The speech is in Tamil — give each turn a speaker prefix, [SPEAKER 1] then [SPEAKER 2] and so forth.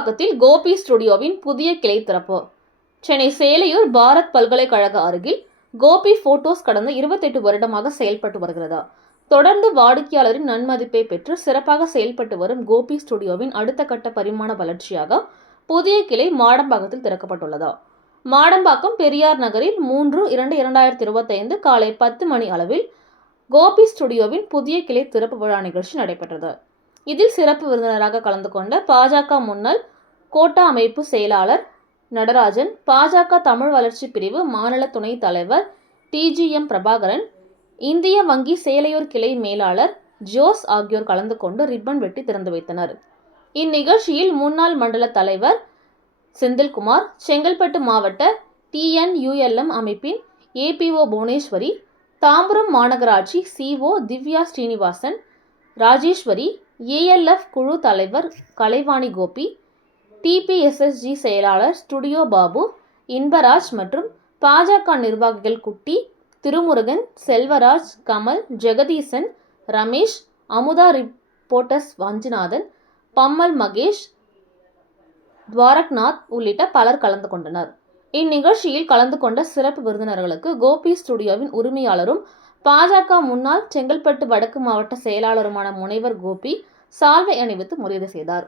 [SPEAKER 1] மாடம்பாக்கத்தில் கோபி ஸ்டுடியோவின் புதிய கிளை திறப்பு. சென்னை சேலையூர் பாரத் பல்கலைக்கழக அருகில் கோபி போட்டோஸ் கடந்த இருபத்தெட்டு வருடமாக செயல்பட்டு வருகிறது. தொடர்ந்து வாடிக்கையாளரின் நன்மதிப்பை பெற்று சிறப்பாக செயல்பட்டு வரும் கோபி ஸ்டுடியோவின் அடுத்த கட்ட பரிமாண வளர்ச்சியாக புதிய கிளை மாடம்பாக்கத்தில் திறக்கப்பட்டுள்ளது. மாடம்பாக்கம் பெரியார் நகரில் மூன்று இரண்டு இரண்டாயிரத்தி இருபத்தைந்து காலை பத்து மணி அளவில் கோபி ஸ்டுடியோவின் புதிய கிளை திறப்பு விழா நிகழ்ச்சி நடைபெற்றது. இதில் சிறப்பு விருந்தினராக கலந்து கொண்ட பாஜக முன்னாள் கோட்டா அமைப்பு செயலாளர் நடராஜன் பாஜக தமிழ் வளர்ச்சி பிரிவு மாநில துணைத் தலைவர் டிஜிஎம் பிரபாகரன் இந்திய வங்கி சேலையூர் கிளை மேலாளர் ஜோஸ் ஆகியோர் கலந்து கொண்டு ரிப்பன் வெட்டி திறந்து வைத்தனர். இந்நிகழ்ச்சியில் முன்னாள் மண்டல தலைவர் செந்தில்குமார் செங்கல்பட்டு மாவட்ட டிஎன்யூஎல்எம் அமைப்பின் ஏபிஓ புவனேஸ்வரி தாம்பரம் மாநகராட்சி சிஓ திவ்யா ஸ்ரீனிவாசன் ராஜேஸ்வரி ஏஎல்எஃப் குழு தலைவர் கலைவாணி கோபி டிபிஎஸ்எஸ்ஜி செயலாளர் ஸ்டுடியோ பாபு இன்பராஜ் மற்றும் பாஜக நிர்வாகிகள் குட்டி திருமுருகன் செல்வராஜ் கமல் ஜெகதீசன் ரமேஷ் அமுதா ரிப்போர்ட்டர்ஸ் வஞ்சிநாதன் பம்மல் மகேஷ் துவாரக்நாத் உள்ளிட்ட பலர் கலந்து கொண்டனர். இந்நிகழ்ச்சியில் கலந்து கொண்ட சிறப்பு விருந்தினர்களுக்கு கோபி ஸ்டுடியோவின் உரிமையாளரும் பாஜக முன்னாள் செங்கல்பட்டு வடக்கு மாவட்ட செயலாளருமான முனைவர் கோபி சால்வை அணிவித்து முறையீடு செய்தார்.